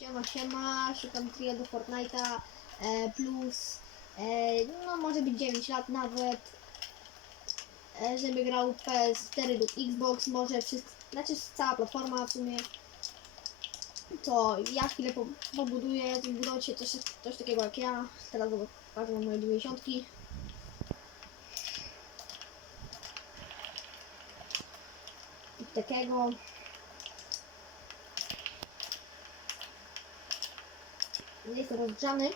Siema, siema, szukam trio do Fortnite'a e, plus, e, no może być 9 lat nawet, e, żeby grał PS4 lub Xbox, może wszystko, znaczy cała platforma w sumie. To ja chwilę po, pobuduję, zbudować coś, coś takiego jak ja, teraz wam moje dwie dziesiątki. I takiego. Jest rozgrzany.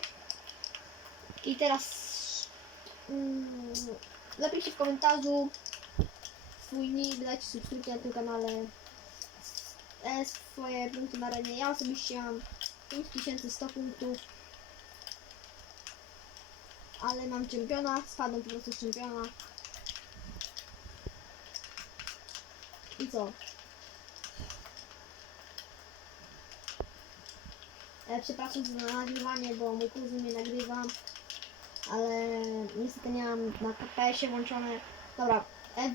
I teraz mm, napiszcie w komentarzu swój nick, dajcie subskrypcję na tym kanale. E, swoje punkty na arenie. Ja osobiście mam 5100 punktów. Ale mam czempiona, spadłem po prostu z czempiona. I co? E, przepraszam za nagrywanie, bo mój kuzyn mnie nagrywa, ale niestety nie mam na KPS-ie włączone. Dobra, e,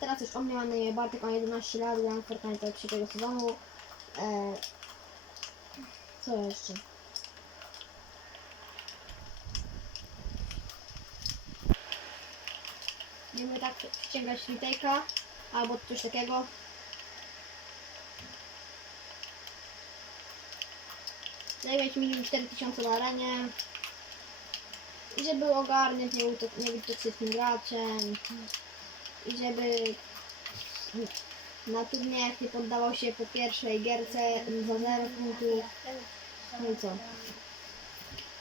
teraz już o mnie mam na imię Bartek, mam 11 lat, gram w Fortnite od trzeciego sezonu. E, co jeszcze? Mogę tak ściągać retake'a albo coś takiego. Zagrać minimum 4000 na arenie. I żeby ogarniać, nie, był nie być toksycznym graczem. I żeby na turniejach nie poddawał się po pierwszej gierce za 0 punktów. No i co?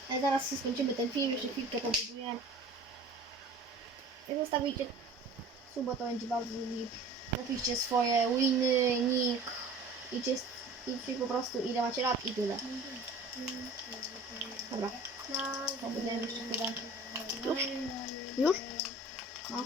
Ale zaraz skończymy ten film, jeszcze chwilkę pobuduję. Jak zostawicie suba, to będzie bardzo długi. Napiszcie swoje winy, nick i czy, i czy po prostu ile macie lat i tyle. Dobra, pobudujemy jeszcze. Już? Już? No.